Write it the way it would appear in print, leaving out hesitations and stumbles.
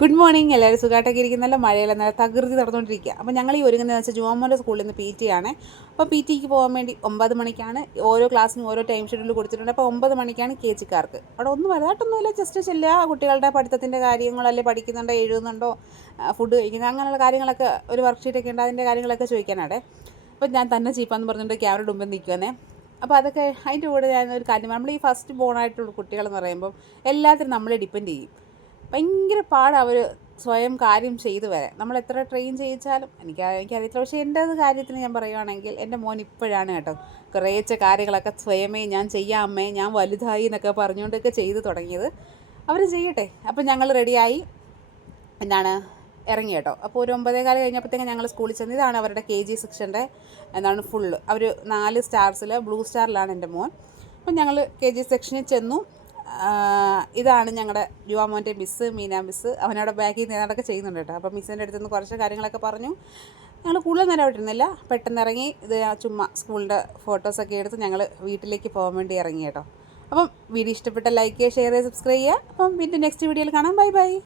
Good morning. എല്ലാവരും സുഖമായിട്ടൊക്കെ ഇരിക്കുന്നല്ലോ. മഴയെല്ലാം നല്ല തകൃതി നടന്നുകൊണ്ടിരിക്കുക. അപ്പോൾ ഞങ്ങൾ ഈ ഒരുങ്ങുന്നതെന്ന് വെച്ചാൽ ജുവാമോൻ്റെ സ്കൂളിൽ നിന്ന് PT ആണ്. അപ്പോൾ PTക്ക് പോകാൻ വേണ്ടി 9 മണിക്കാണ് ഓരോ ക്ലാസ്സിനും ഓരോ ടൈം ഷെഡ്യൂൾ കൊടുത്തിട്ടുണ്ട്. അപ്പോൾ 9 മണിക്കാണ് KGക്കാർക്ക്. അവിടെ ഒന്നും വലുതായിട്ടൊന്നുമില്ല, ജസ്റ്റ് ചെല്ലുക, കുട്ടികളുടെ പഠിത്തത്തിൻ്റെ കാര്യങ്ങൾ, അല്ലെങ്കിൽ പഠിക്കുന്നുണ്ടോ, എഴുതുന്നുണ്ടോ, ഫുഡ് കഴിക്കുന്നത്, അങ്ങനെയുള്ള കാര്യങ്ങളൊക്കെ, ഒരു വർക്ക്ഷീറ്റൊക്കെ ഉണ്ട്, അതിൻ്റെ കാര്യങ്ങളൊക്കെ ചോദിക്കാനാണ്. അപ്പോൾ ഞാൻ തന്നെ ചീപ്പാന്ന് പറഞ്ഞിട്ട് ക്യാമറയുടെ മുമ്പിൽ നിൽക്കുവാനേ. അപ്പോൾ അതൊക്കെ അതിൻ്റെ കൂടെ ഞാൻ ഒരു കാര്യം, നമ്മൾ ഈ ഫസ്റ്റ് ബോണായിട്ടുള്ള കുട്ടികളെന്ന് പറയുമ്പം എല്ലാത്തിനും നമ്മളെ ഡിപ്പെൻഡ് ചെയ്യും. ഭയങ്കര പാടാണ് അവർ സ്വയം കാര്യം ചെയ്തു വരാൻ. നമ്മൾ എത്ര ട്രെയിൻ ചെയ്യിച്ചാലും എനിക്കറിയത്തില്ല. പക്ഷേ എൻ്റെ കാര്യത്തിന് ഞാൻ പറയുവാണെങ്കിൽ എൻ്റെ മോൻ ഇപ്പോഴാണ് കേട്ടോ കുറേശ്ശെ കാര്യങ്ങളൊക്കെ സ്വയമേ ഞാൻ ചെയ്യാം അമ്മേ, ഞാൻ വലുതായി എന്നൊക്കെ പറഞ്ഞുകൊണ്ടൊക്കെ ചെയ്ത് തുടങ്ങിയത്. അവർ ചെയ്യട്ടെ. അപ്പം ഞങ്ങൾ റെഡിയായി ഇറങ്ങി കേട്ടോ. അപ്പോൾ ഒരു 9:15 കഴിഞ്ഞപ്പോഴത്തേക്കും ഞങ്ങൾ സ്കൂളിൽ ചെന്ന്. ഇതാണ് അവരുടെ KG സെക്ഷൻ്റെ ഫുള്ള്. അവർ 4 സ്റ്റാർസിൽ ബ്ലൂ സ്റ്റാറിലാണ് എൻ്റെ മോൻ. അപ്പം ഞങ്ങൾ KG സെക്ഷനിൽ ചെന്നു. ഇതാണ് ഞങ്ങളുടെ യുവാമോൻ്റെ മിസ്സ്, മീന മിസ്സ്. അവനവിടെ ബാക്കിൽ നിന്ന് ഏതാണ്ടൊക്കെ ചെയ്യുന്നുണ്ട് കേട്ടോ. അപ്പോൾ മിസ്സിൻ്റെ അടുത്ത് നിന്ന് കുറച്ച് കാര്യങ്ങളൊക്കെ പറഞ്ഞു. ഞങ്ങൾ കൂടുതൽ നേരം ഇട്ടിരുന്നില്ല, പെട്ടെന്ന് ഇറങ്ങി. ഇത് ചുമ്മാ സ്കൂളിൻ്റെ ഫോട്ടോസൊക്കെ എടുത്ത് ഞങ്ങൾ വീട്ടിലേക്ക് പോകാൻ വേണ്ടി ഇറങ്ങി കേട്ടോ. അപ്പം വീഡിയോ ഇഷ്ടപ്പെട്ട ലൈക്ക് ചെയ്യുക, ഷെയർ ചെയ്യുക, സബ്സ്ക്രൈബ് ചെയ്യുക. അപ്പം വീണ്ടും നെക്സ്റ്റ് വീഡിയോയിൽ കാണാം. Bye bye.